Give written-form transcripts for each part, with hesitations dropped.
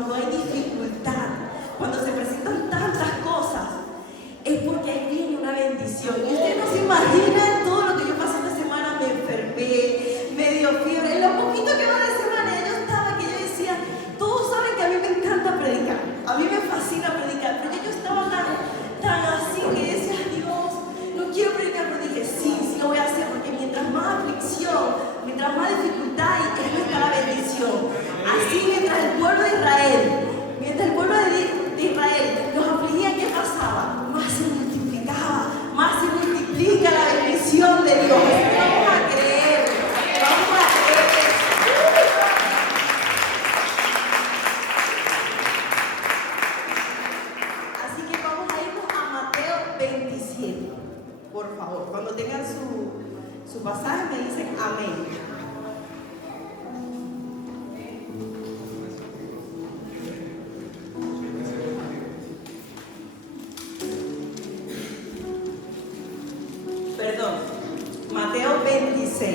cuando hay dificultad, cuando se presentan tantas cosas, es porque ahí viene una bendición. Y ustedes no se imaginan todo lo que yo pasé esta semana. Me enfermé, me dio fiebre. En lo poquito que va de semana yo estaba, que yo decía, todos saben que a mí me encanta predicar, a mí me fascina predicar, pero yo estaba tan así que decía, Dios, no quiero predicar, pero dije, sí lo voy a hacer, porque mientras más aflicción, mientras más dificultad hay, es nuestra la bendición. Así mientras el pueblo de Israel los afligía, ¿qué pasaba? Más se multiplicaba, más se multiplica la bendición de Dios. Vamos a creer, vamos a creer. Así que vamos a irnos a Mateo 27, por favor. Cuando tengan su pasaje me dicen amén. Mateo 26,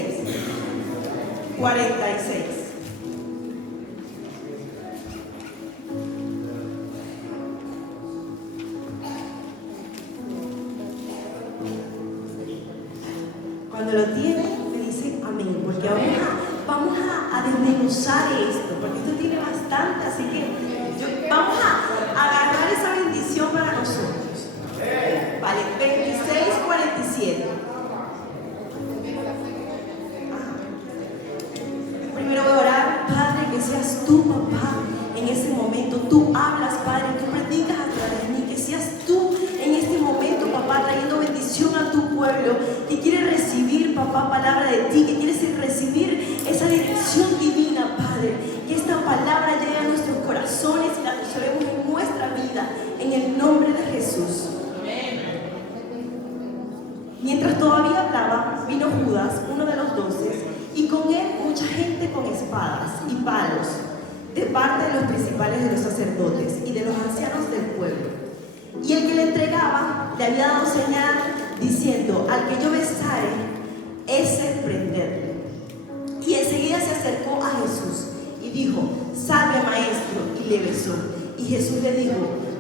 46. Cuando lo tienen, me dicen amén, porque ahora vamos a desmenuzar esto, porque esto tiene bastante, así que vamos a agarrar esa bendición para nosotros. Vale, 26, 47. Primero voy a orar, Padre, que seas tú, papá, en ese momento. Tú hablas, Padre, tú predicas a través de mí. Que seas tú en este momento, papá, trayendo bendición a tu pueblo, que quiere recibir, papá, palabra de ti, que quiere recibir esa dirección divina, Padre. Que esta palabra llegue a nuestros corazones y la atesoremos en nuestra vida, en el nombre de Jesús. Mientras todavía hablaba, vino Judas, uno de los 12, y con él mucha gente con espadas y palos, de parte de los principales de los sacerdotes y de los ancianos del pueblo. Y el que le entregaba le había dado señal diciendo, al que yo besare, ese prenderle. Y enseguida se acercó a Jesús y dijo, salve maestro, y le besó. Y Jesús le dijo,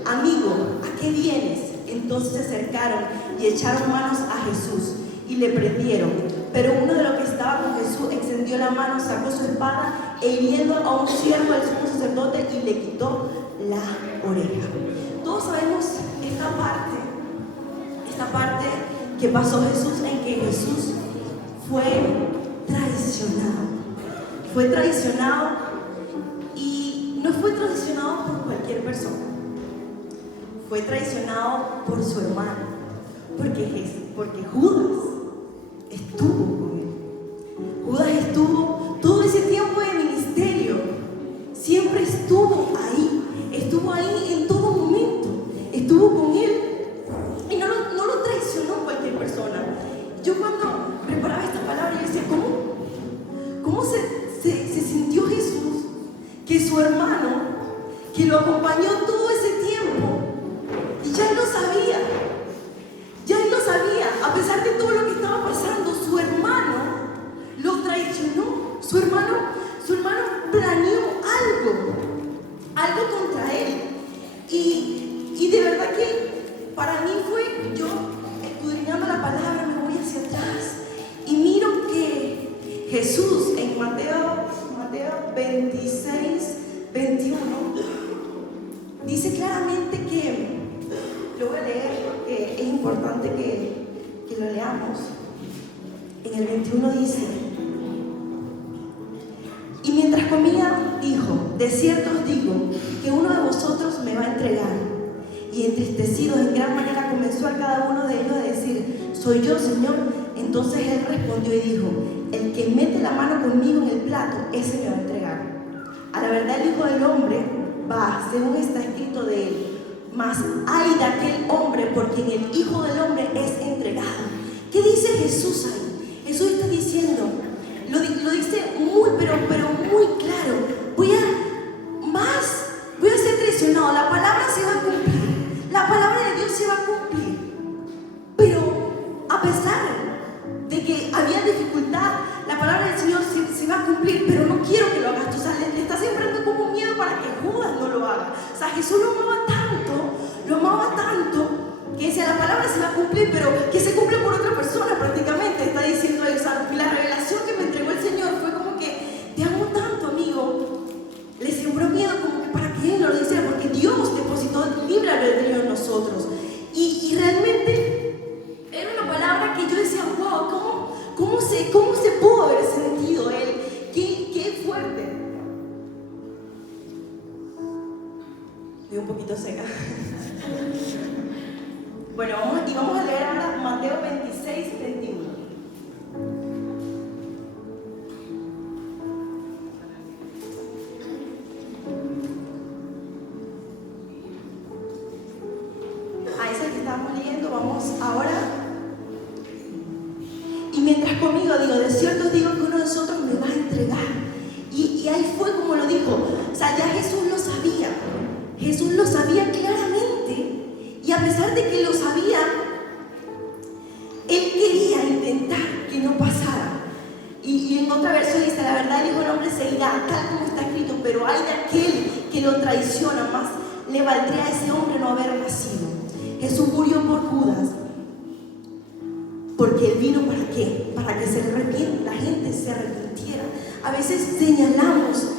amigo, ¿a qué vienes? Entonces se acercaron y echaron manos a Jesús y le prendieron. Pero uno de los que estaba con Jesús extendió la mano, sacó su espada e hiriendo a un siervo del sumo sacerdote y le quitó la oreja. Todos sabemos esta parte que pasó Jesús, en que Jesús fue traicionado. Fue traicionado y no fue traicionado por cualquier persona. Fue traicionado por su hermano, porque Judas estuvo con él. Judas estuvo todo ese tiempo de ministerio, siempre estuvo ahí en todo momento, estuvo con él y no lo traicionó cualquier persona. Yo cuando preparaba esta palabra, yo decía, ¿cómo se sintió Jesús? Que su hermano, que lo acompañó todo ese tiempo, y ya él lo sabía, a pesar de todo lo que estaba pasando, su hermano lo traicionó, su hermano planeó algo contra él, y de verdad que para mí fue, yo escudriñando la palabra, me voy hacia atrás, y miro que Jesús en Mateo 26, 21, dice claramente que, lo voy a leer porque es importante que lo leamos. En el 21 dice, y mientras comía dijo, de cierto os digo que uno de vosotros me va a entregar. Y entristecido en gran manera comenzó a cada uno de ellos a decir, soy yo, Señor. Entonces él respondió y dijo, el que mete la mano conmigo en el plato, ese me va a entregar. A la verdad el Hijo del Hombre va, según está escrito de él, mas ay de aquel hombre por quien el Hijo del Hombre es entregado. ¿Qué dice Jesús ahí? Jesús está diciendo, lo dice pero muy claro, voy a ser traicionado, la palabra se va a cumplir, la palabra de Dios se va a cumplir, pero a pesar de que había dificultad, la palabra del Señor se va a cumplir, pero no quiero que lo hagas tú. O sea, le está sembrando como un miedo para que Judas no lo haga. O sea, Jesús lo amaba tanto, que decía, la palabra se va a cumplir, pero que se cumple por otra persona prácticamente. Está diciendo él, o sea, la revelación que me entregó el Señor fue como que, te amo tanto, amigo. Le sembró miedo como que para que él no lo hiciera, porque Dios depositó el libre albedrío en nosotros. Y realmente era una palabra que yo decía, wow, ¿cómo se pudo haber sentido él? Qué fuerte. Estoy un poquito seca. Bueno, vamos a leer ahora Mateo 26, 21. A ese que estamos leyendo, vamos ahora. Y mientras conmigo digo, de cierto os digo que uno de nosotros me va a entregar. Y ahí fue como lo dijo. O sea, ya Jesús lo sabía. Jesús lo sabía claramente. Y a pesar de que lo sabía, él quería intentar que no pasara. Y en otra versión dice, la verdad el Hijo del Hombre se irá, tal como está escrito, pero hay de aquel que lo traiciona, más le valdría a ese hombre no haber nacido. Jesús murió por Judas, porque él vino ¿para qué? Para que la gente se arrepintiera. A veces señalamos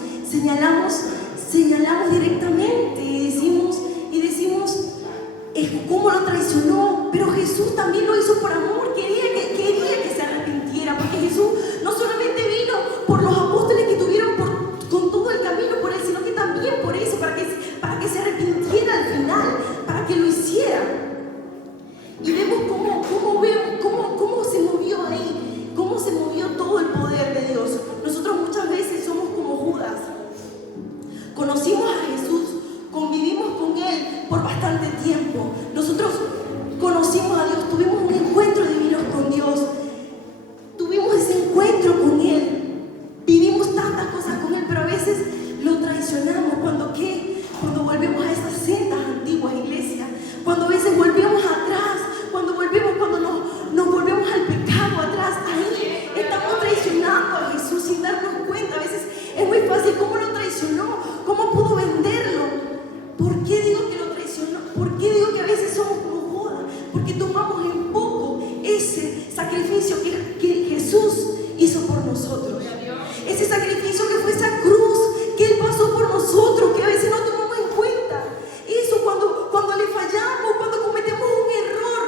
directamente y decimos, cómo lo traicionó, pero Jesús también lo hizo por amor, quería que se arrepintiera, porque Jesús no solamente vino por los apóstoles que tuvieron con todo el camino por él, sino que también por eso, para que se arrepintiera al final, para que lo hiciera. Y vemos cómo se movió ahí, cómo se movió todo el poder de Dios. Nosotros muchas veces somos como Judas. Conocimos a Jesús, convivimos con Él por bastante tiempo. Nosotros conocimos a Dios, tuvimos un encuentro divino con Dios. Tuvimos ese encuentro con Él. Vivimos tantas cosas con Él, pero a veces lo traicionamos. Cuando volvemos a esas sendas antiguas, iglesia. Cuando a veces volvemos atrás, cuando nos volvemos al pecado atrás, ahí estamos traicionando a Jesús sin darnos cuenta. A veces es muy fácil. ¿Cómo lo traicionó? ¿Cómo pudo venderlo? ¿Por qué digo que lo traicionó? ¿Por qué digo que a veces somos como Judas? Porque tomamos en poco ese sacrificio que Jesús hizo por nosotros. Ese sacrificio que fue esa cruz que Él pasó por nosotros, que a veces no tomamos en cuenta. Eso cuando le fallamos, cuando cometemos un error,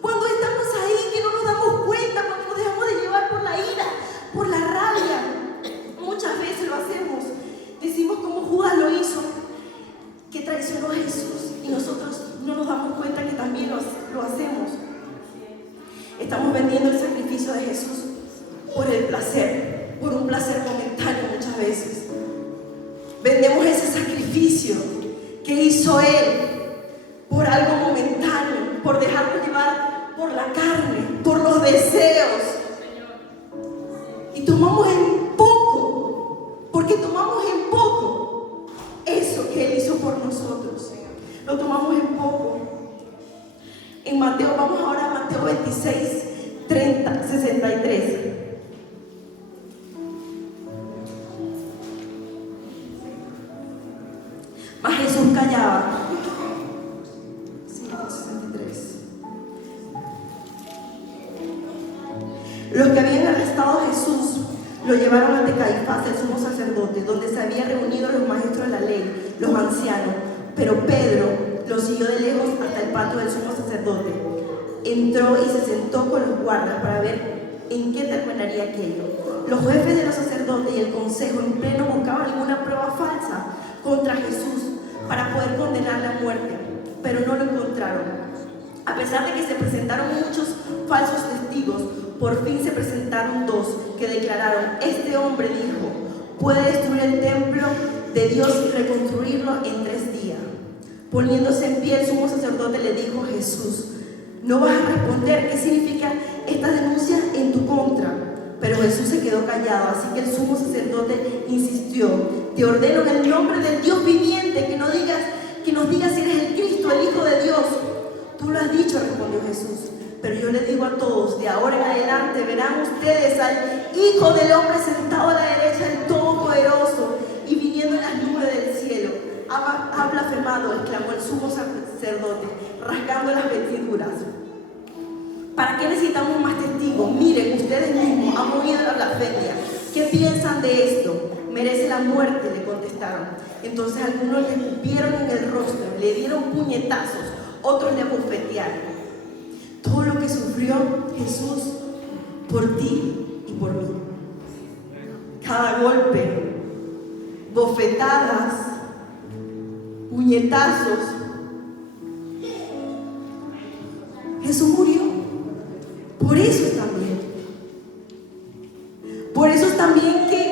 cuando estamos ahí que no nos damos cuenta, cuando nos dejamos de llevar por la ira, por la rabia. Muchas veces lo hacemos. Decimos como Judas lo hizo, que traicionó a Jesús, y nosotros no nos damos cuenta que también lo hacemos. Estamos vendiendo el sacrificio de Jesús por el placer, por un placer momentáneo muchas veces. Vendemos ese sacrificio que hizo Él por algo momentáneo, por dejarnos llevar por la carne, por los deseos. Y tomamos en poco, porque tomamos en poco eso que Él hizo por nosotros. Lo tomamos en poco. En Mateo, vamos ahora a Mateo 26, 30, 63. Mas Jesús callaba. 5:63. Los que habían arrestado a Jesús lo llevaron ante Caifás, el sumo sacerdote, donde se habían reunido los maestros de la ley, los ancianos. Pero Pedro lo siguió de lejos hasta el patio del sumo sacerdote. Entró y se sentó con los guardas para ver en qué terminaría aquello. Los jefes de los sacerdotes y el consejo en pleno buscaban alguna prueba falsa contra Jesús para poder condenarle a muerte, pero no lo encontraron. A pesar de que se presentaron muchos falsos testigos, por fin se presentaron dos que declararon: este hombre dijo, puede destruir el templo de Dios y reconstruirlo en 3 días. Poniéndose en pie, el sumo sacerdote le dijo a Jesús: ¿no vas a responder qué significa esta denuncia en tu contra? Pero Jesús se quedó callado, así que el sumo sacerdote insistió: te ordeno en el nombre del Dios viviente que nos digas si eres el Cristo, el Hijo de Dios. Tú lo has dicho, respondió Jesús. Pero yo les digo a todos, de ahora en adelante verán ustedes al Hijo del Hombre sentado a la derecha del Todopoderoso y viniendo en las nubes del cielo. Ama enfermado, exclamó el sumo sacerdote, rasgando las vestiduras. ¿Para qué necesitamos más testigos? Miren, ustedes mismos han oído la blasfemia. ¿Qué piensan de esto? Merece la muerte, le contestaron. Entonces algunos le escupieron en el rostro, le dieron puñetazos, otros le bofetearon. Todo lo que sufrió Jesús por ti y por mí. Cada golpe, bofetadas, puñetazos. Jesús murió. Por eso también. Por eso también que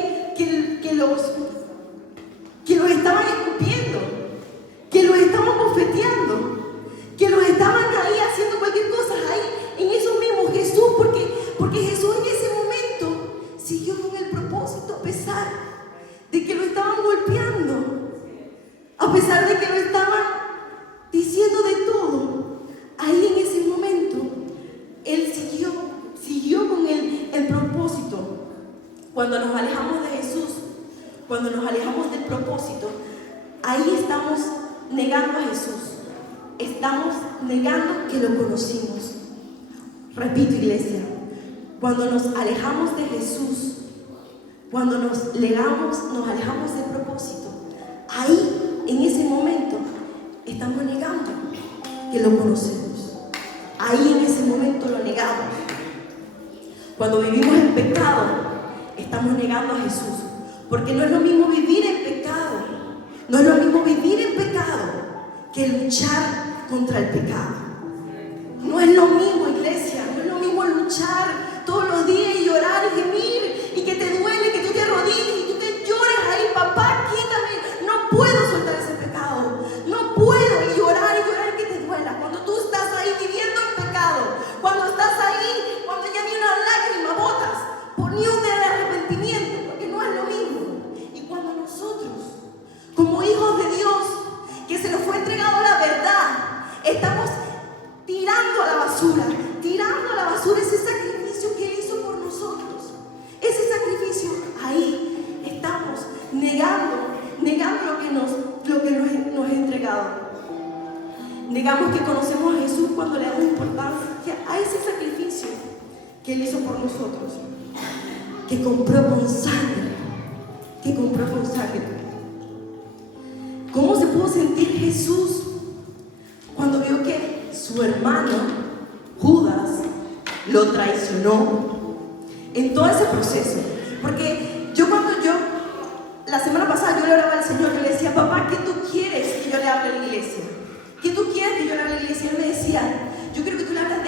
los estaban escupiendo, que los estaban bofeteando, que los estaban ahí haciendo cualquier cosa, ahí en eso mismo Jesús, porque Jesús en ese momento siguió con el propósito, a pesar de que lo estaban golpeando, a pesar de que lo estaban diciendo de todo. Ahí en ese momento Él siguió con el propósito. Cuando nos alejamos de Jesús, cuando nos alejamos del propósito, ahí estamos negando a Jesús. Estamos negando que lo conocimos. Repito, iglesia, cuando nos alejamos de Jesús, cuando nos alejamos del propósito, ahí, en ese momento, estamos negando que lo conocemos. Ahí en ese momento lo negamos. Cuando vivimos en pecado, estamos negando a Jesús. Porque no es lo mismo vivir en pecado. No es lo mismo vivir en pecado que luchar contra el pecado. No es lo mismo, iglesia. No es lo mismo luchar todos los días y llorar y gemir y que te duele, que tú te arrodilles y tú te llores ahí. Papá, quítame. No puedo soltar ese pecado. No puedo. Y llorar y que te duela. Cuando tú estás ahí viviendo en pecado, cuando estás ahí, cuando ya ni una lágrima botas, por ni un de arrepentimiento, porque no es lo mismo. Y cuando nosotros, como hijos de Dios, que se nos fue entregado la verdad, estamos tirando a la basura ese sacrificio que Él hizo por nosotros. Ese sacrificio, ahí estamos negando lo que nos ha entregado. Negamos que conocemos a Jesús cuando le damos importancia a ese sacrificio que Él hizo por nosotros, que compró con sangre. ¿Cómo se pudo sentir Jesús cuando vio que su hermano Judas lo traicionó en todo ese proceso? Porque la semana pasada yo le oraba al Señor, yo le decía: papá, ¿qué tú quieres que yo le hable a la iglesia? ¿Qué tú quieres que yo le hable a la iglesia? Y él me decía: yo quiero que tú le hables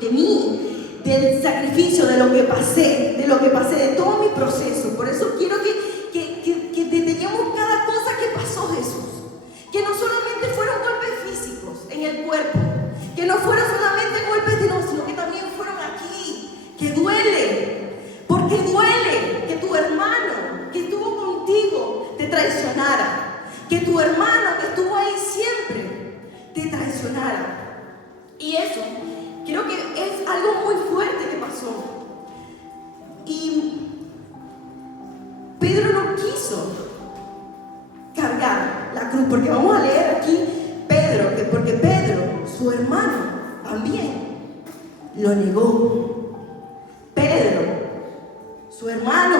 de mí, del sacrificio, de lo que pasé, de todo mi proceso. Por eso quiero que detengamos cada cosa que pasó Jesús. Que no solamente fueron golpes físicos en el cuerpo, que no fueron solamente golpes de no, sino que también fueron aquí, que duele, porque duele que tu hermano que estuvo contigo te traicionara, que tu hermano que estuvo ahí siempre te traicionara. Y eso creo que es algo muy fuerte que pasó. Y Pedro no quiso cargar la cruz, porque vamos a leer aquí porque Pedro, su hermano, también lo negó. Pedro, su hermano,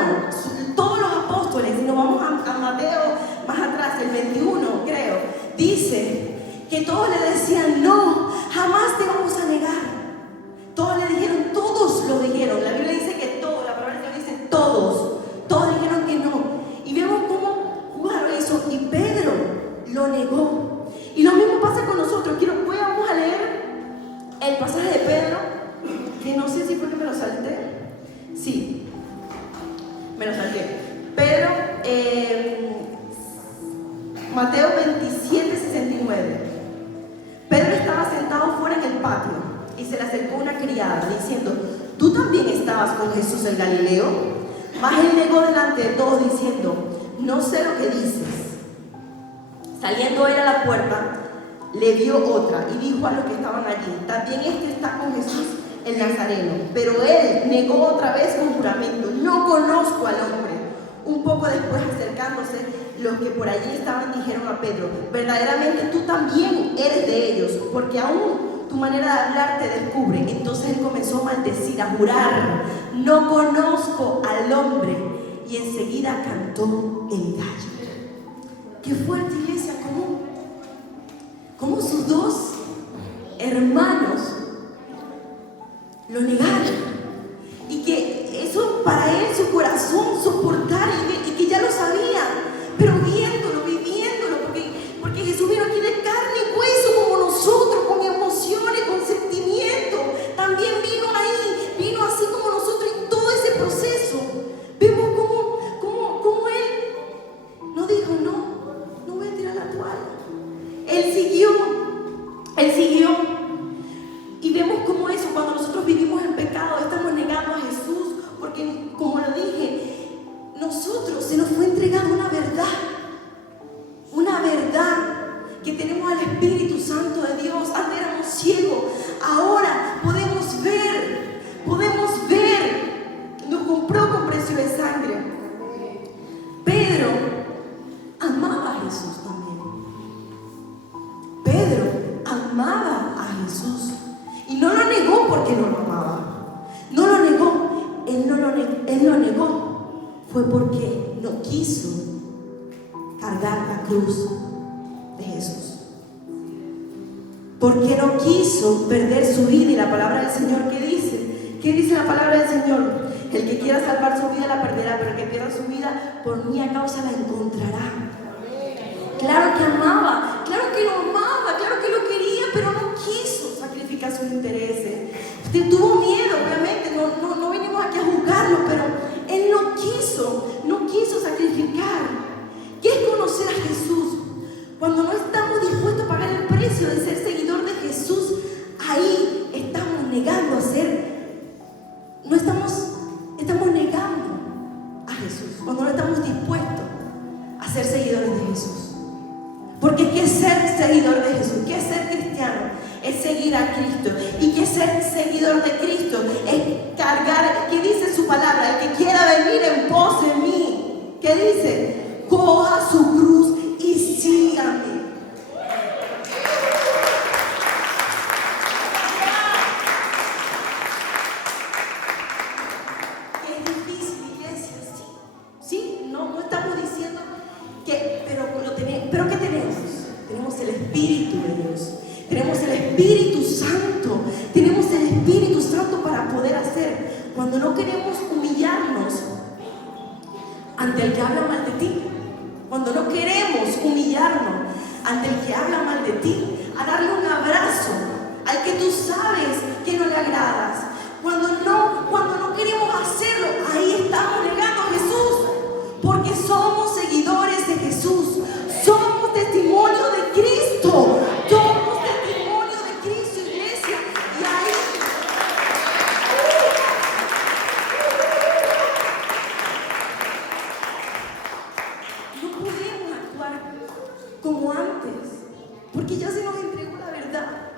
todos los apóstoles, si nos vamos a Mateo más atrás, el 21 creo, dice que todos le decían: no, jamás te vamos a negar. Todos le dijeron, todos lo dijeron. La Biblia dice que todos, la palabra de Dios dice todos dijeron que no. Y vemos cómo jugaron eso y Pedro lo negó. Y lo mismo pasa con nosotros. Vamos a leer el pasaje de Pedro, que no sé si fue que me lo salté. Sí, me lo salté. Pedro, Mateo 27:69. Pedro estaba sentado fuera en el patio y se le acercó una criada diciendo: ¿tú también estabas con Jesús el Galileo? Mas él negó delante de todos diciendo: no sé lo que dices. Saliendo él a la puerta, le vio otra y dijo a los que estaban allí: también este está con Jesús el Nazareno. Pero él negó otra vez con juramento: no conozco al hombre. Un poco después, acercándose, los que por allí estaban dijeron a Pedro: verdaderamente tú también eres de ellos, porque aún tu manera de hablar te descubre. Entonces él comenzó a maldecir, a jurar: no conozco al hombre. Y enseguida cantó el gallo. Qué fuerte, iglesia, como sus dos hermanos lo negaron. Y que eso para él, su corazón, soportar, y que ya lo sabía, pero viéndolo, viviéndolo, porque Jesús vino aquí de carne y hueso como nosotros, con emociones, con sentimientos. También vino ahí, vino así como nosotros en todo ese proceso. Vemos como él no dijo: no voy a tirar la toalla. Él siguió. Y vemos como eso, cuando nosotros vivimos en pecado, estamos negando a Jesús, porque, como lo dije, nosotros se nos fue entregada una verdad, que tenemos al Espíritu Santo de Dios. Antes éramos ciegos, ahora podemos ver. Nos compró con precio de sangre. Pedro amaba a Jesús también. Pedro amaba a Jesús y no lo negó porque no lo amaba. No lo negó. Él lo negó fue porque no quiso cargar la cruz de Jesús, porque no quiso perder su vida. Y la palabra del Señor, ¿qué dice? ¿Qué dice la palabra del Señor? El que quiera salvar su vida la perderá, pero el que pierda su vida por mí a causa la encontrará. Claro que amaba, claro que lo amaba, claro que lo quería, pero no quiso sacrificar sus intereses. Usted tuvo miedo, obviamente, no venimos aquí a juzgarlo, pero él no quiso sacrificar. ¿Qué es conocer a Jesús? Cuando no estamos dispuestos a pagar el precio de ser seguidor de Jesús, ahí estamos negando estamos negando a Jesús. Cuando no estamos dispuestos a ser seguidores de Jesús. Porque ¿qué es ser seguidor de Jesús? ¿Qué es ser cristiano? Es seguir a Cristo. ¿Y qué es ser seguidor de Cristo? Es cargar, ¿qué dice su palabra? El que quiera venir en pos de mí, ¿qué dice? Coja su cruz y sígame. Pero ¿qué tenemos? Tenemos el Espíritu de Dios, tenemos el Espíritu Santo, tenemos el Espíritu Santo para poder hacer. Cuando no queremos humillarnos ante el que habla mal de ti, cuando no queremos humillarnos ante el que habla mal de ti, a darle un abrazo al que tú sabes que no le agradas, cuando no queremos hacerlo, ahí estamos negando a Jesús, porque somos seguidores de Jesús. Somos testimonio de Cristo. Somos testimonio de Cristo, iglesia. Y ahí no podemos actuar como antes, porque ya se nos entregó la verdad.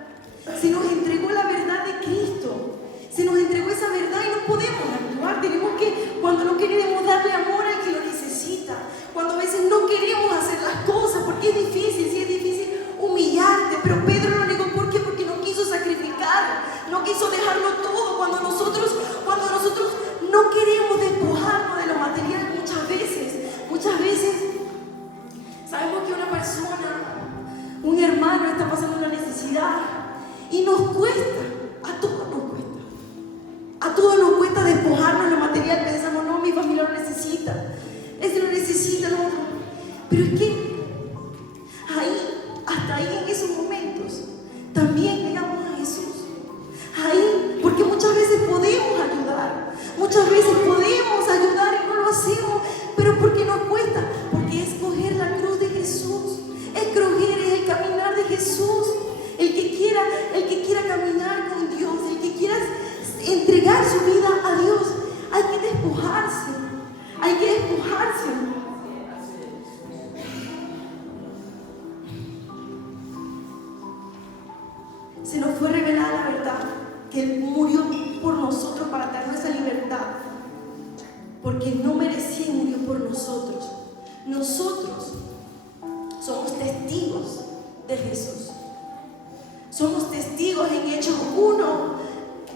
Se nos entregó la verdad de Cristo. Se nos entregó esa verdad y no podemos actuar. Tenemos que, cuando no queremos darle amor al que lo necesita, cuando a veces no queremos hacer las cosas, porque es difícil, sí es difícil humillarte, pero Pedro lo negó. ¿Por qué? Porque no quiso sacrificar, no quiso dejarlo todo. Cuando nosotros no queremos despojarnos de lo material, muchas veces sabemos que una persona, un hermano está pasando una necesidad y nos cuesta, a todos nos cuesta despojarnos de lo material. Pensamos: no, mi familia lo necesita, este lo necesita, el otro. Pero es que hasta ahí en esos momentos también negamos a Jesús. Ahí, porque muchas veces podemos ayudar y no lo hacemos, pero porque nos cuesta, porque escoger la cruz de Jesús, escoger el caminar de Jesús. El que quiera caminar con Dios, el que quiera entregar su vida a Dios, hay que despojarse. Se nos fue revelada la verdad, que Él murió por nosotros para darnos esa libertad, porque no merecía y murió por nosotros. Nosotros somos testigos de Jesús. Somos testigos en Hechos 1.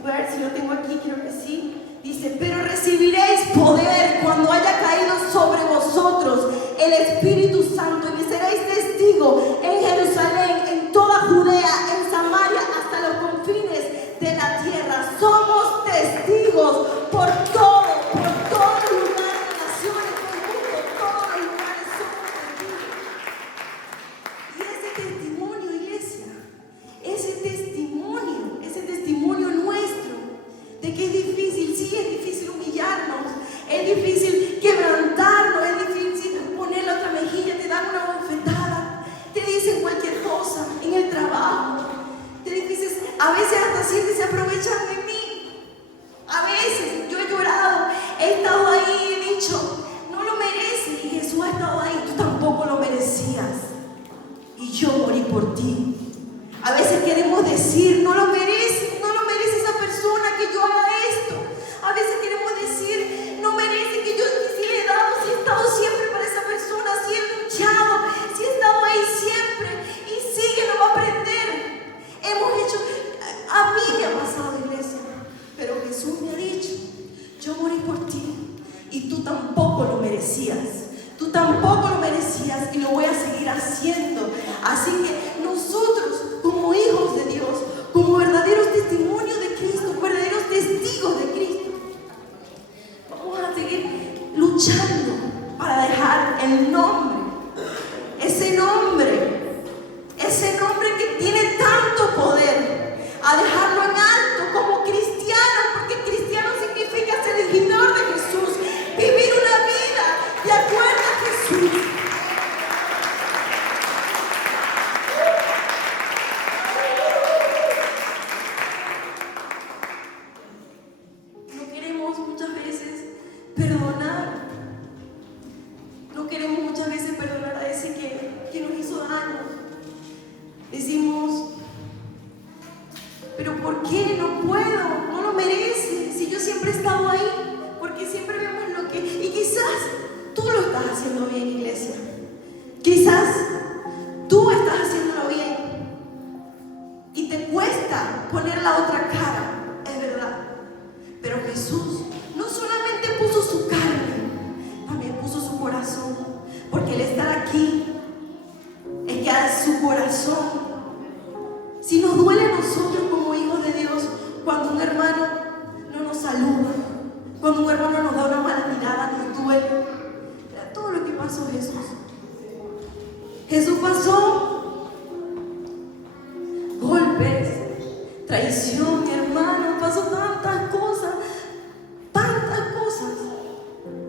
A ver si lo tengo aquí, creo que sí. Dice, pero recibiréis poder cuando haya caído sobre vosotros el Espíritu Santo y me seréis testigos en Jerusalén, en toda Judea, en Samaria, hasta los confines de la tierra. Somos testigos por todos los lugares, naciones del mundo, todos los lugares somos testigos. Y ese testimonio, iglesia, ese testimonio nuestro, de que es difícil, sí es difícil humillarnos, es difícil quebrantarnos, es difícil poner la otra mejilla, te dan una bofetada, te dicen cualquier cosa en el trabajo, te difícil, a veces hasta siempre se aprovechan de mí, a veces yo he llorado, he estado ahí, he dicho, no lo mereces, y Jesús ha estado ahí, tú tampoco lo merecías, y yo morí por ti. A veces queremos decir, no lo merece esa persona que yo haga esto. A veces queremos decir, no merece que yo sí le he dado, si he estado siempre para esa persona, si he luchado, si he estado ahí siempre y sigue, no va a aprender. Hemos hecho, a mí me ha pasado, iglesia, pero Jesús me ha dicho, yo morí por ti y tú tampoco lo merecías. Tú tampoco lo merecías y lo voy a seguir haciendo. Así que nosotros, como hijos de Dios, como verdaderos testimonios de Cristo, verdaderos testigos de Cristo, vamos a seguir luchando para dejar el nombre, ese nombre que tiene tanto poder, a dejarlo en alto como cristiano, porque cristiano significa seguidor de Jesús, vivir una vida de acuerdo a Jesús. No queremos muchas veces perdonar. No queremos muchas veces perdonar a ese que nos hizo daño. Decimos, pero ¿por qué no puedo? No lo merece. Si yo siempre he estado ahí, porque siempre vemos lo que... Y quizás tú lo estás haciendo bien, iglesia. Quizás tú estás haciéndolo bien. Y te cuesta poner la otra cara, es verdad. Pero Jesús no solamente puso su carne, también puso su corazón. Porque el estar aquí es que a su corazón. Si nos duele a nosotros como hijos de Dios, cuando un hermano no nos saluda, cuando un hermano nos da una mala mirada, nos duele. Era todo lo que pasó Jesús. Jesús pasó golpes, traición, hermano, pasó tantas cosas.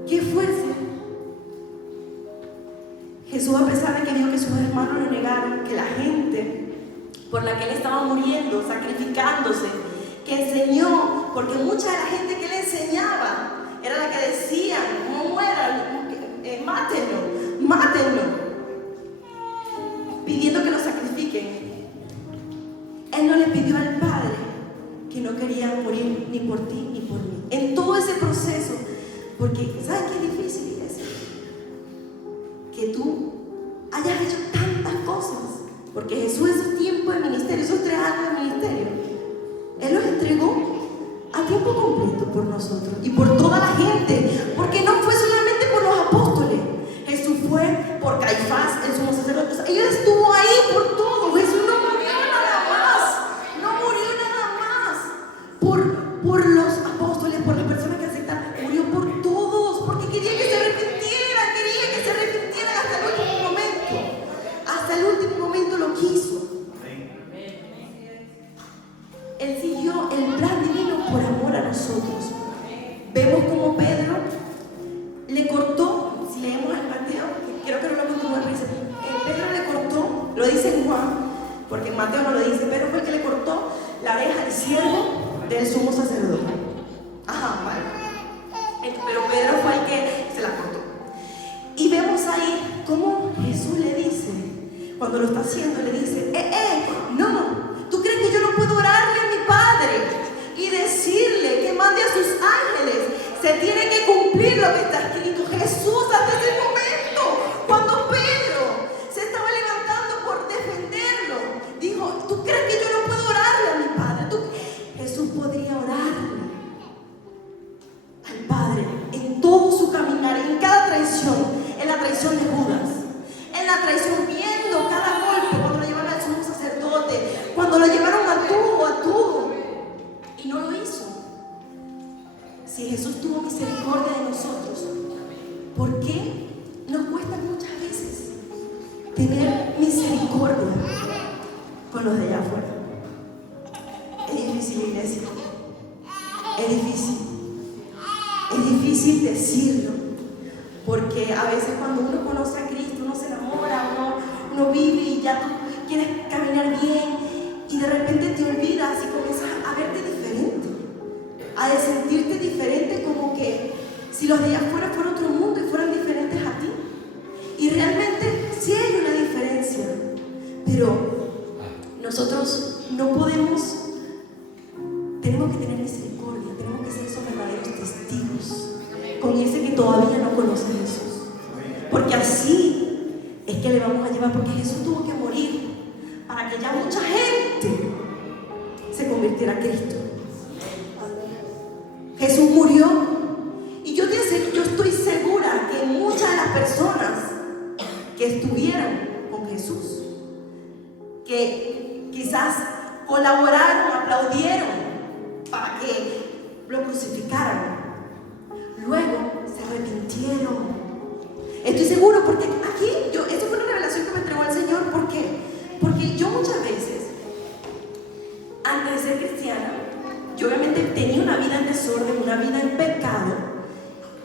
¡Qué fuerza! Jesús, a pesar de que vio que sus hermanos lo negaron, que la gente por la que él estaba muriendo, sacrificándose, que enseñó, porque mucha de la gente que él enseñaba era la que decía, no mueran, mátenlo, pidiendo que lo sacrifiquen. Él no le pidió al Padre que no quería morir ni por ti ni por mí. En todo ese proceso, porque ¿sabes qué es difícil, iglesia? Que tú hayas hecho tantas cosas. Porque Jesús, esos tiempos de ministerio, esos 3 años de ministerio, Él los entregó a tiempo completo por nosotros y por toda la gente. Porque no fue solamente por los apóstoles. Jesús fue por Caifás, el sumo sacerdote. O sea, Él estuvo ahí por todo. Jesús no murió nada más. No murió nada más por los apóstoles, por las personas que aceptaron. Murió por todos. Porque quería que se arrepintieran. Hasta el último momento. Hasta el último momento lo quiso. Él siguió el plan divino por amor a nosotros. Vemos como Pedro le cortó, si leemos en Mateo, creo que no lo continúa, dice, Pedro le cortó, lo dice en Juan, porque en Mateo no lo dice, Pedro fue el que le cortó la oreja al siervo del sumo sacerdote. Ajá, vale. Pero Pedro fue el que se la cortó. Y vemos ahí cómo Jesús le dice, cuando lo está haciendo, le dice, no, ¿tú crees que yo no puedo orarle a mi Padre y decirle que mande a sus ángeles? Se tiene que cumplir lo que está escrito. Jesús hasta ese momento podría orarle al Padre en todo su caminar, en cada traición, en la traición de Judas, en la traición viendo cada golpe, cuando lo llevaron al sumo sacerdote, cuando lo llevaron a tubo, y no lo hizo. Si Jesús tuvo misericordia de nosotros, ¿por qué nos cuesta muchas veces tener misericordia con los de allá afuera? Es difícil, iglesia. Es difícil. Es difícil decirlo, porque a veces cuando uno conoce a Cristo, uno se enamora, uno vive y ya tú quieres caminar bien y de repente te olvidas y comienzas a verte diferente, a sentirte diferente, como que si los de allá afuera fueran otro mundo y fueran diferentes a ti. Y realmente sí hay una diferencia, pero nosotros no podemos, tenemos que tener misericordia, tenemos que ser esos verdaderos testigos con ese que todavía no conoce a Jesús, porque así es que le vamos a llevar, porque Jesús tuvo que morir para que ya mucha gente se convirtiera a Cristo. Jesús murió y yo estoy segura que muchas de las personas que estuvieron con Jesús, que quizás colaboraron, aplaudieron para que lo crucificaran, luego se arrepintieron. Estoy seguro, porque aquí, eso fue una revelación que me entregó el Señor. ¿Por qué? Porque yo muchas veces, antes de ser cristiana, yo obviamente tenía una vida en desorden, una vida en pecado,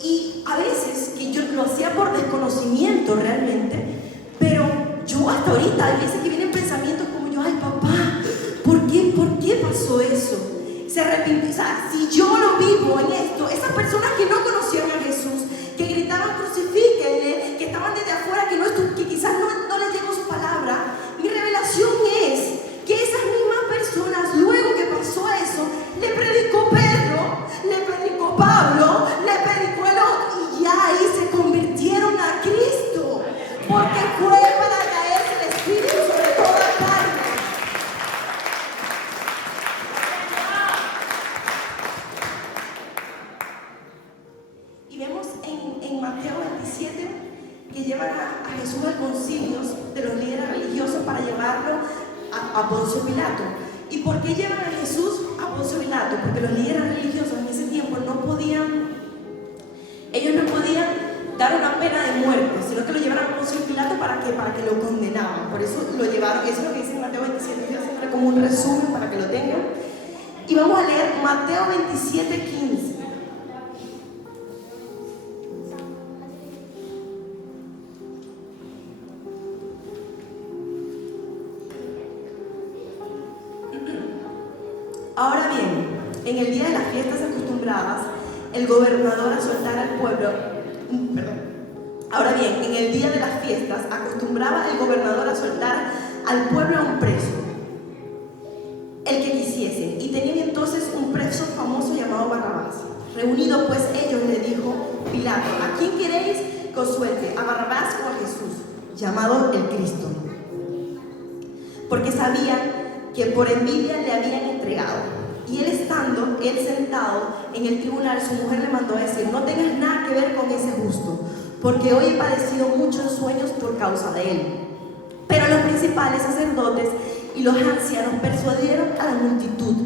y a veces que yo lo hacía por desconocimiento realmente, pero yo hasta ahorita hay veces que vienen pensamientos como yo: ay papá, ¿por qué pasó eso? Se arrepintió. O sea, si yo lo vivo en esto, esas personas que no conocieron a Jesús, que gritaban crucifíquenle, que estaban desde afuera, que quizás no les llegó su palabra, mi revelación es que esas mismas personas, luego que pasó eso, le predicó Pedro, le predicó Pablo, le predicó el otro, y ya ahí se convirtieron a Cristo, porque fue para caerse el Espíritu sobre toda carne. Y vemos en Mateo 27 que llevan a Jesús al concilio de los líderes religiosos para llevarlo a Poncio Pilato. ¿Y por qué llevan a Jesús a Poncio Pilato? Porque los líderes religiosos en ese tiempo no podían dar una pena de muerte, sino que lo llevaron a Poncio Pilato para que lo condenaban. Por eso lo llevaron. Eso es lo que dice en Mateo 27. Yo siempre como un resumen para que lo tengan. Y vamos a leer Mateo 27:15. Ahora bien, en el día de las fiestas acostumbradas, el gobernador a soltar al pueblo. Ahora bien, en el día de las fiestas acostumbraba el gobernador a soltar al pueblo a un preso, el que quisiese, y tenían entonces un preso famoso llamado Barrabás. Reunidos pues ellos, le dijo Pilato: ¿a quién queréis que os suelte, a Barrabás o a Jesús, llamado el Cristo? Porque sabía que por envidia le habían entregado. Y él sentado en el tribunal, su mujer le mandó a decir: no tengas nada que ver con ese justo, porque hoy he padecido muchos sueños por causa de él. Pero los principales sacerdotes y los ancianos persuadieron a la multitud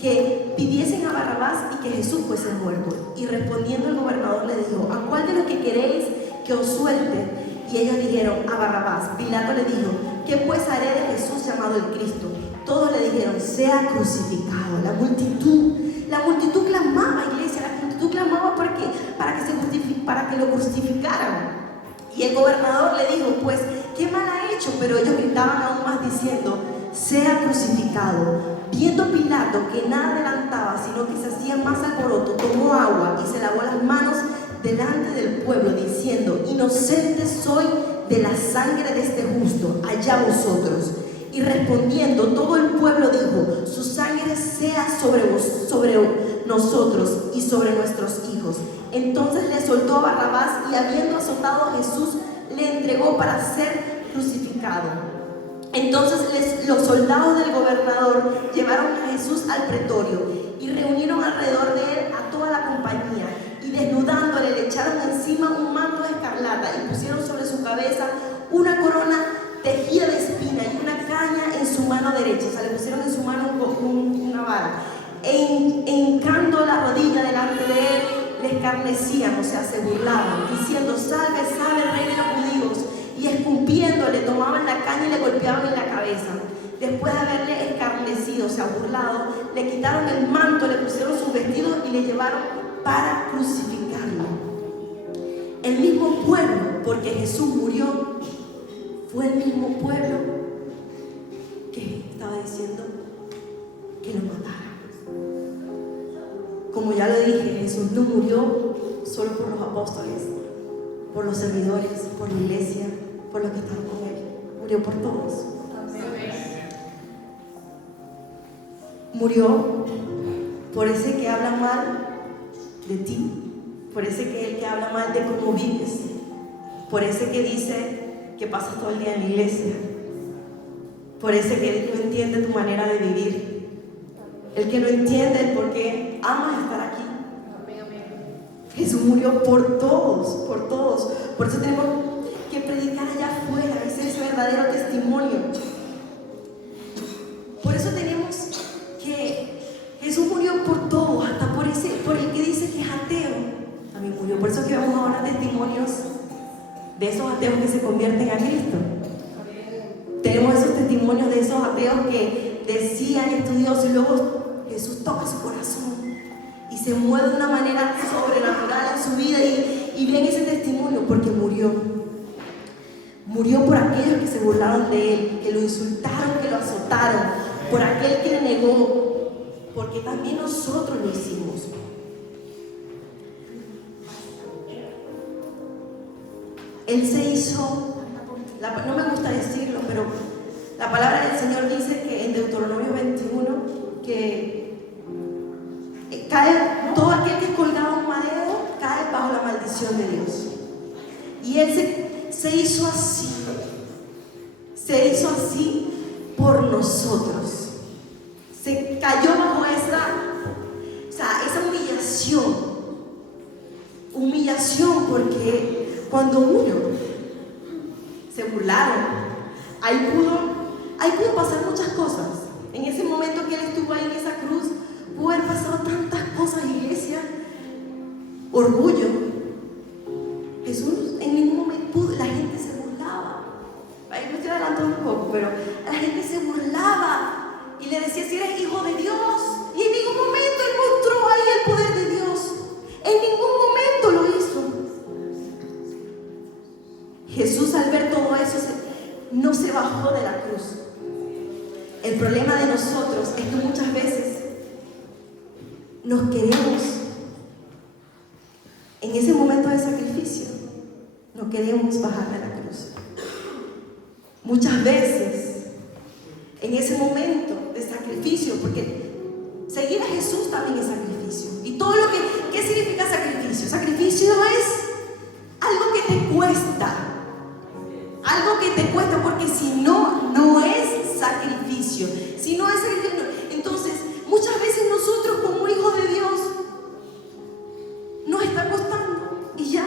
que pidiesen a Barrabás y que Jesús fuese muerto. Y respondiendo el gobernador le dijo: ¿a cuál de los que queréis que os suelte? Y ellos dijeron: a Barrabás. Pilato le dijo: ¿qué pues haré de Jesús llamado el Cristo? Todos le dijeron: sea crucificado. La multitud clamaba, iglesia, la multitud clamaba para que lo crucificaran. Y el gobernador le dijo: pues, ¿qué mal ha hecho? Pero ellos gritaban aún más diciendo: sea crucificado. Viendo Pilato que nada adelantaba, sino que se hacía más alboroto, tomó agua y se lavó las manos delante del pueblo, diciendo: inocente soy de la sangre de este justo, allá vosotros. Y respondiendo todo el pueblo dijo: su sangre sea sobre nosotros y sobre nuestros hijos. Entonces le soltó a Barrabás, y habiendo azotado a Jesús, le entregó para ser crucificado. Entonces los soldados del gobernador llevaron a Jesús al pretorio y escarnecían, o sea, se burlaban, diciendo: salve, salve, rey de los judíos. Y escupiendo, le tomaban la caña y le golpeaban en la cabeza. Después de haberle escarnecido, o sea, burlado, le quitaron el manto, le pusieron sus vestidos y le llevaron para crucificarlo. El mismo pueblo, porque Jesús murió, fue el mismo pueblo que estaba diciendo que lo mataran. Como ya lo dije, Jesús no murió solo por los apóstoles, por los servidores, por la iglesia, por los que estaban con él. Murió por todos. Murió por ese que habla mal de ti, por ese que habla mal de cómo vives, por ese que dice que pasas todo el día en la iglesia, por ese que no entiende tu manera de vivir, el que no entiende el por qué amas estar aquí. Jesús murió por todos, por todos. Por eso tenemos que predicar allá afuera, ese es el verdadero testimonio. Por eso tenemos que Jesús murió por todos, hasta por el que dice que es ateo, también murió. Por eso que vamos ahora testimonios de esos ateos que se convierten a Cristo. Tenemos esos testimonios de esos ateos que decían estudiosos y luego Jesús toca su corazón y se mueve de una manera sobrenatural en su vida y ven ese testimonio porque murió. Murió por aquellos que se burlaron de él, que lo insultaron, que lo azotaron, por aquel que le negó, porque también nosotros lo hicimos. Él se hizo, no me gusta decirlo, pero la palabra del Señor dice que en Deuteronomio 21 que cae todo aquel que es colgado en un madero, cae bajo la maldición de Dios. Y Él se hizo así por nosotros. Se cayó bajo esa humillación, porque cuando uno se burlaron, ahí pudo pasar muchas cosas. En ese momento que Él estuvo ahí en esa cruz, pudo haber pasado tantas cosas, iglesia. Orgullo. Jesús en ningún momento la gente se burlaba. Ahí me estoy adelantando un poco, pero la gente se burlaba y le decía: si eres hijo de Dios. Y en ningún momento Él mostró ahí el poder de Dios. En ningún momento lo hizo. Jesús, al ver todo eso, no se bajó de la cruz. El problema de nosotros es que muchas veces nos queremos, en ese momento de sacrificio, no queremos bajar de la cruz. Muchas veces, en ese momento de sacrificio, porque seguir a Jesús también es sacrificio. Y todo lo que, ¿qué significa sacrificio? Sacrificio es algo que te cuesta. Algo que te cuesta, porque si no, no es sacrificio. Si no es sacrificio, no. Entonces, muchas veces nosotros como hijos de Dios nos está costando y ya.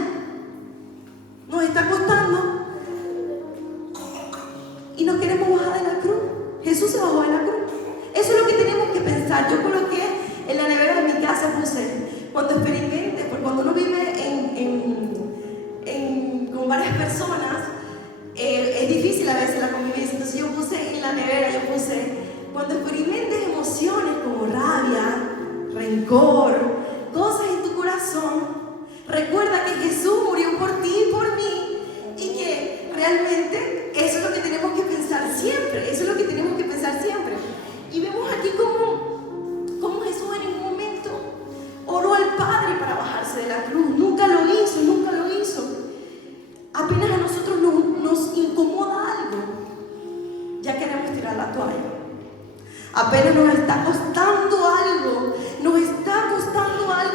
Nos está costando y nos queremos bajar de la cruz. Jesús se bajó de la cruz. Eso es lo que tenemos que pensar. Yo coloqué en la nevera de mi casa, puse, cuando experimente, porque cuando uno vive con varias personas, es difícil a veces la convivencia. Entonces yo puse en la nevera, cuando experimentes emociones como rabia, rencor, cosas en tu corazón, recuerda que Jesús murió por ti y por mí, y que realmente eso es lo que tenemos que pensar siempre. Eso es lo que tenemos que pensar siempre. Y vemos aquí cómo Jesús en ningún momento oró al Padre para bajarse de la cruz. Nunca lo hizo. Apenas a nosotros nos incomoda algo, ya queremos tirar la toalla. Apenas nos está costando algo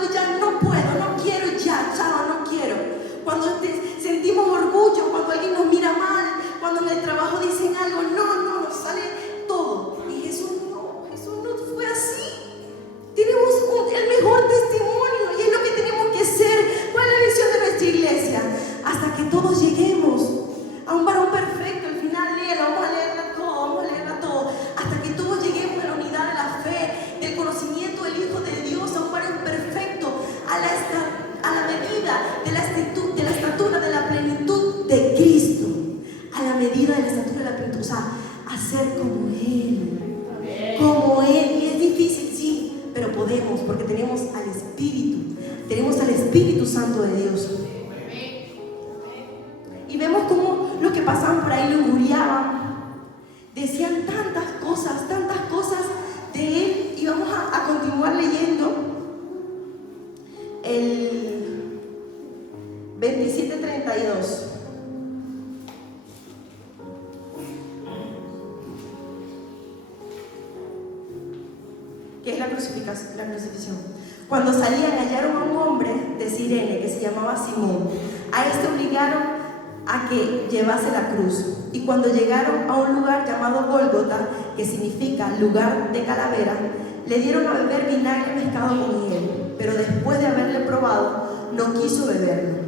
y ya no puedo, no quiero, ya, chao, no quiero. Cuando sentimos orgullo, cuando alguien nos mira mal, cuando en el trabajo dicen algo, no, nos sale todo. Y Jesús no fue así. Tenemos el mejor testimonio y es lo que tenemos que ser porque tenemos al Espíritu Santo de Dios. Y vemos cómo los que pasaban por ahí lo injuriaban, decían tantas cosas de él. Y vamos a continuar leyendo el 27:32. Que es la crucifixión. Cuando salían hallaron a un hombre de Cirene que se llamaba Simón. A este obligaron a que llevase la cruz. Y cuando llegaron a un lugar llamado Gólgota, que significa lugar de calavera, le dieron a beber vinagre mezclado con miel. Pero después de haberle probado, no quiso beberlo.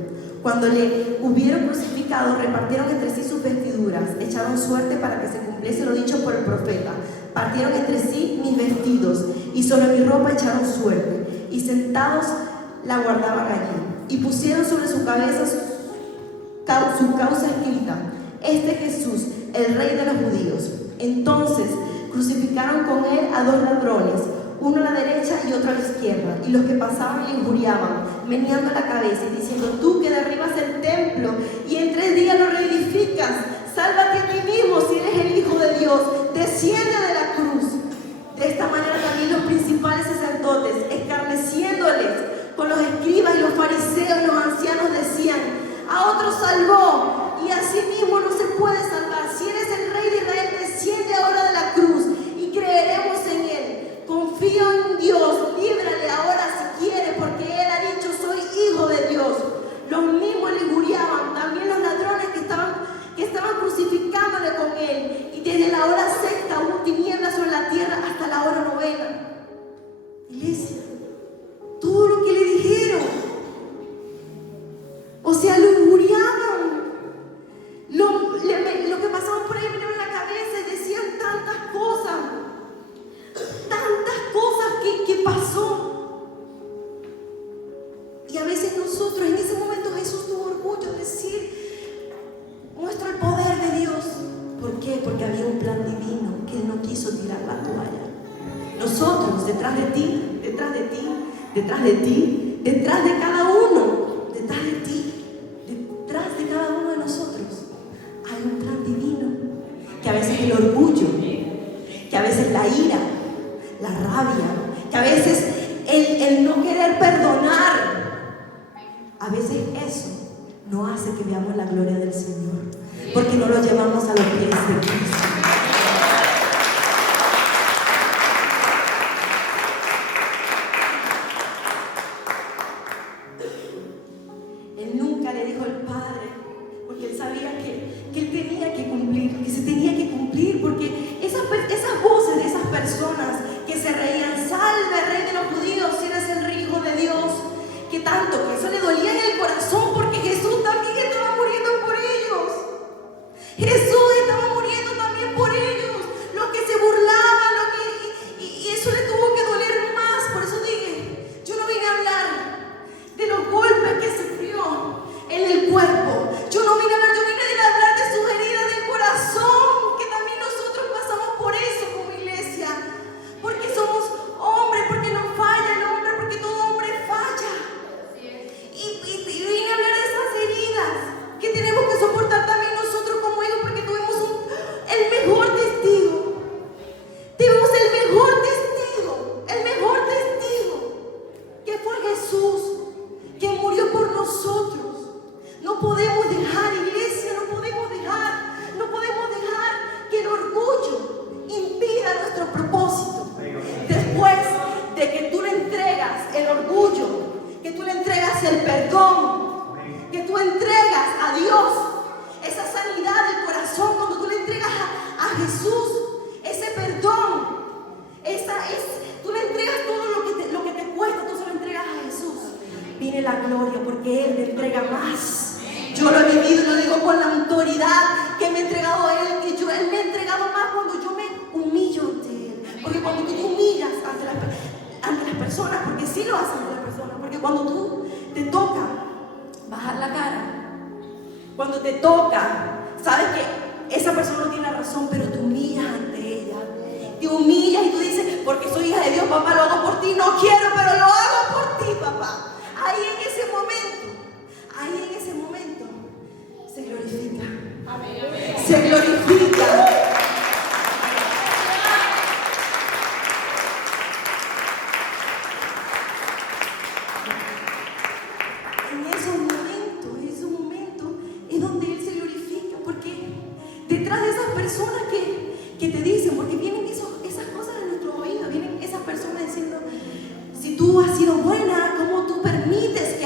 Cuando le hubieron crucificado, repartieron entre sí sus vestiduras, echaron suerte para que se cumpliese lo dicho por el profeta. Partieron entre sí mis vestidos, y sobre mi ropa echaron suerte, y sentados la guardaban allí. Y pusieron sobre su cabeza su causa escrita: Este Jesús, el Rey de los Judíos. Entonces crucificaron con él a 2 ladrones, uno a la derecha y otro a la izquierda, y los que pasaban le injuriaban, meneando la cabeza y diciendo: Tú que derribas el templo y en 3 días lo reedificas, sálvate a ti mismo si eres el Hijo de Dios, desciende de la cruz. De esta manera también los principales sacerdotes, escarneciéndoles con los escribas y los fariseos y los ancianos, decían: A otro salvó, y a sí mismo no se puede salvar. Si eres el Rey de Israel, desciende ahora de la cruz y creeremos en él. Confío en Dios, líbrale ahora si quiere, porque él ha dicho: Soy hijo de Dios. Los mismos le injuriaban, también los ladrones que estaban crucificándole con él. Y desde la hora 6ª hubo tinieblas sobre la tierra hasta la hora 9ª. Iglesia, todo lo que le dijeron, o sea, lo injuriaban. Lo que pasaban por ahí venían en la cabeza y decían tantas cosas que pasó. Y a veces nosotros, en ese momento Jesús tuvo orgullo de decir: muestra el poder de Dios. ¿Por qué? Porque había un plan divino que Él no quiso tirar la toalla. Nosotros, detrás de ti, detrás de ti, detrás de ti, detrás de cada uno, detrás de ti, detrás de cada uno de nosotros, hay un plan divino. Que a veces el orgullo, que a veces la ira, la rabia, que a veces el no querer perdonar, a veces eso no hace que veamos la gloria del Señor, porque no lo llevamos a los pies de Cristo. Él nunca le dijo al Padre, porque él sabía que él tenía que cumplir, que se tenía que cumplir, porque esas voces de esas personas que se reían: Salve, Rey de los Judíos, si eres el Hijo de Dios, que tanto que eso le dolía en el corazón, porque Jesús también estaba muriendo por ellos. Jesús estaba muriendo también por ellos, los que se burlaban, y eso le tuvo que doler más. Por eso dije, yo no vine a hablar de los golpes que sufrió en el cuerpo. Yo no vine a hablar, yo vine a hablar de sus heridas del corazón, que también nosotros pasamos por eso como iglesia, porque somos hombres, porque no falla el hombre, porque todo hombre falla. Y vine a hablar de esas heridas que tenemos que soportar también nosotros como hijos, porque tuvimos el mejor testigo. Tuvimos el mejor testigo, que fue Jesús, que murió por nosotros. No podemos dejar, iglesia, no podemos dejar que el orgullo impida nuestro propósito. Después de que tú le entregas el orgullo, que tú le entregas el perdón, que tú entregas a Dios esa sanidad del corazón, cuando tú le entregas a Jesús ese perdón, tú le entregas todo lo que te cuesta, tú se lo entregas a Jesús. Viene la gloria, porque Él te entrega más. Yo lo he vivido y lo digo con la autoridad que me ha entregado Él, Él me ha entregado más cuando yo me humillo ante Él. Porque cuando tú te humillas ante las personas, porque sí lo hacen ante las personas, porque cuando tú te toca bajar la cara, cuando te toca, sabes que esa persona no tiene la razón, pero te humillas ante ella te humillas y tú dices, porque soy hija de Dios, papá, lo hago por ti, no quiero, pero lo hago por ti, papá. Ahí en ese momento, se glorifica. Se glorifica. En esos momentos es donde Él se glorifica, porque detrás de esas personas que te dicen, porque vienen esas cosas en nuestro oído, vienen esas personas diciendo, si tú has sido buena, ¿cómo tú permites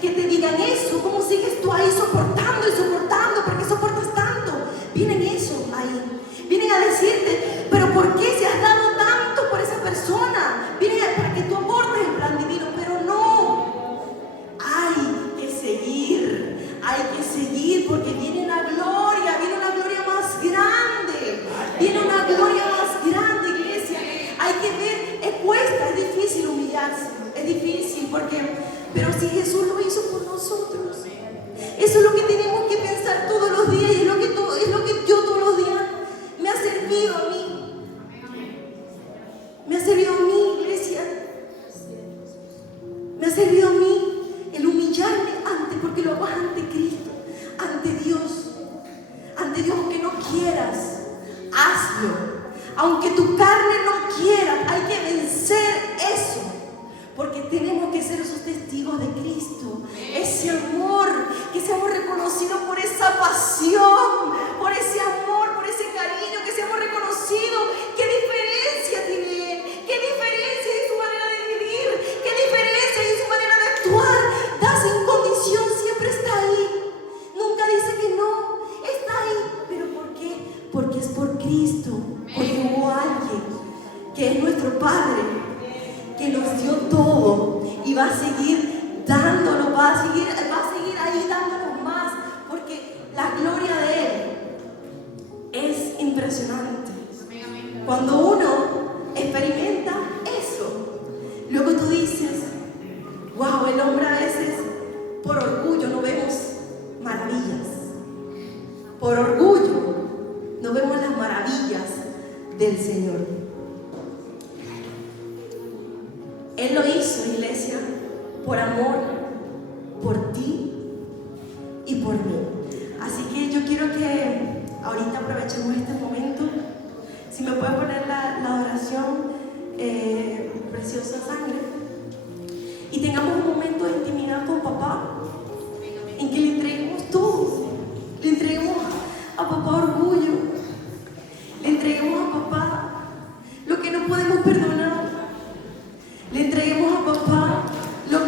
que te digan eso? ¿Cómo sigues tú ahí soportando y soportando? ¿Por qué soportas tanto? Vienen eso ahí, vienen a decirte, pero ¿por qué si has dado tanto por esa persona? Vienen para que tú abordes el plan divino, pero no. Hay que seguir, porque viene una gloria más grande. Viene una gloria más grande, iglesia. Hay que ver, cuesta, es difícil humillarse, es difícil, pero si Jesús lo hizo por nosotros, eso es lo que tenemos que pensar todos los días, y es lo que yo todos los días me ha servido a mí. Me ha servido a mí, iglesia. Me ha servido a mí el humillarme porque lo hagas ante Cristo, ante Dios, aunque no quieras, hazlo. Aunque tu carne no quiera, hay que vencer eso, porque tenemos que ser esos testigos de Cristo. Ese amor, que seamos reconocidos por esa pasión, por ese amor, por ese cariño, que seamos reconocidos. ¿Qué diferencia tiene Él? ¿Qué diferencia es su manera de vivir? ¿Qué diferencia es su manera de actuar? Da sin condición, siempre está ahí. Nunca dice que no, está ahí. ¿Pero por qué? Porque es por Cristo, porque hubo alguien que es nuestro Padre, que nos dio todo y va a seguir dándolo, va a seguir ahí dándonos más, porque la gloria de Él es impresionante. Cuando uno experimenta eso, luego tú dices, wow, el hombre a veces por orgullo no vemos maravillas, por orgullo no vemos las maravillas del Señor. Él lo hizo, iglesia, por amor, por ti y por mí. Así que yo quiero que ahorita aprovechemos este momento. Si me puede poner la oración, preciosa sangre, y tengamos un momento de intimidad con papá, en que le entreguemos todo. Le entreguemos a papá orgullo, le entreguemos a papá lo que no podemos perdonar. Le entreguemos a papá lo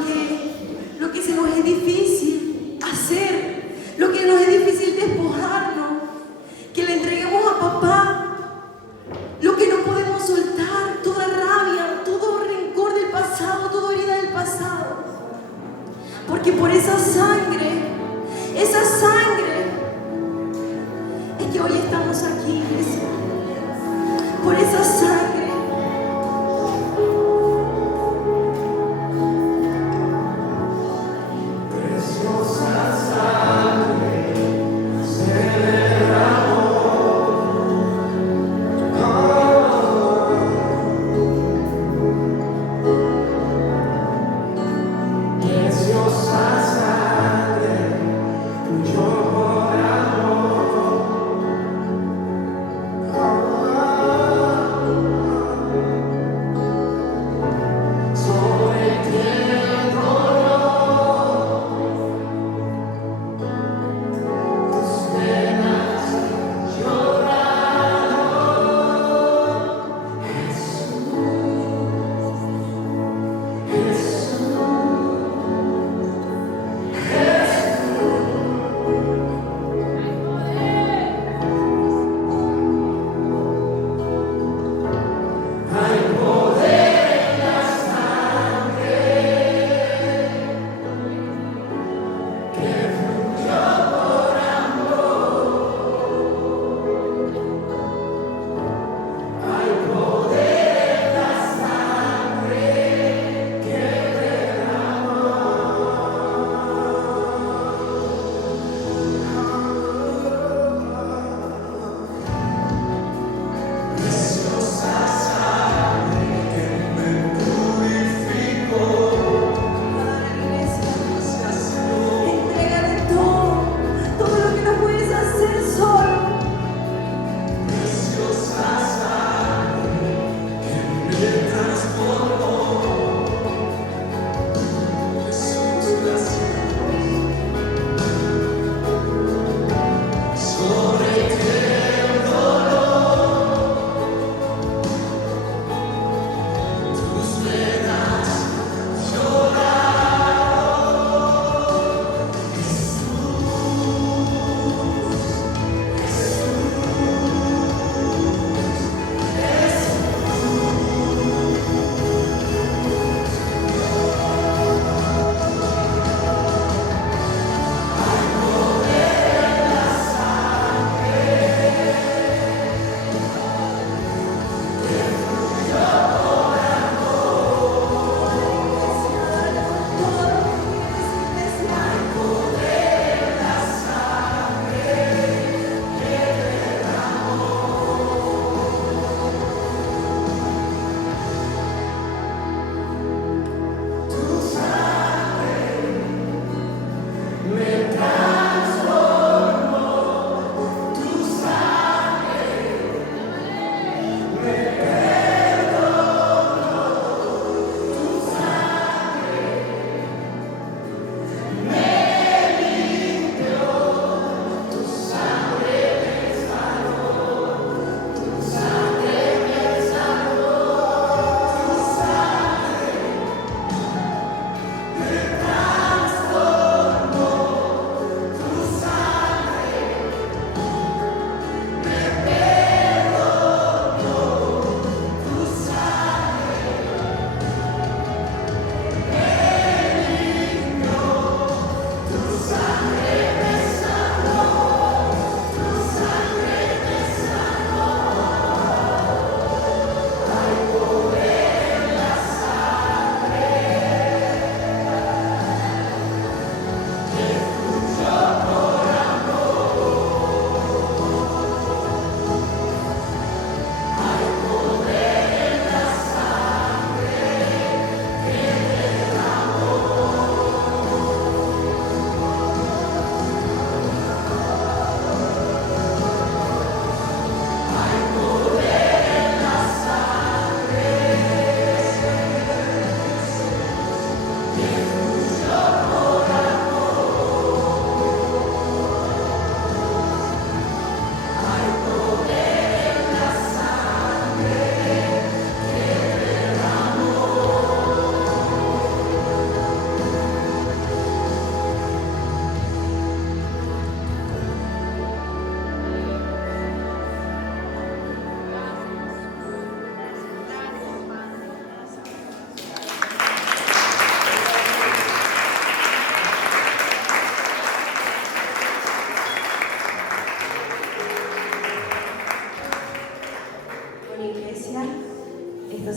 que se nos es difícil hacer, lo que nos es difícil despojarnos. Que le entreguemos a papá lo que no podemos soltar, toda rabia, todo rencor del pasado, toda herida del pasado. Porque por esa sangre es que hoy estamos aquí, iglesia. Por esa sangre.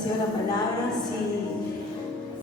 sido la palabra. Si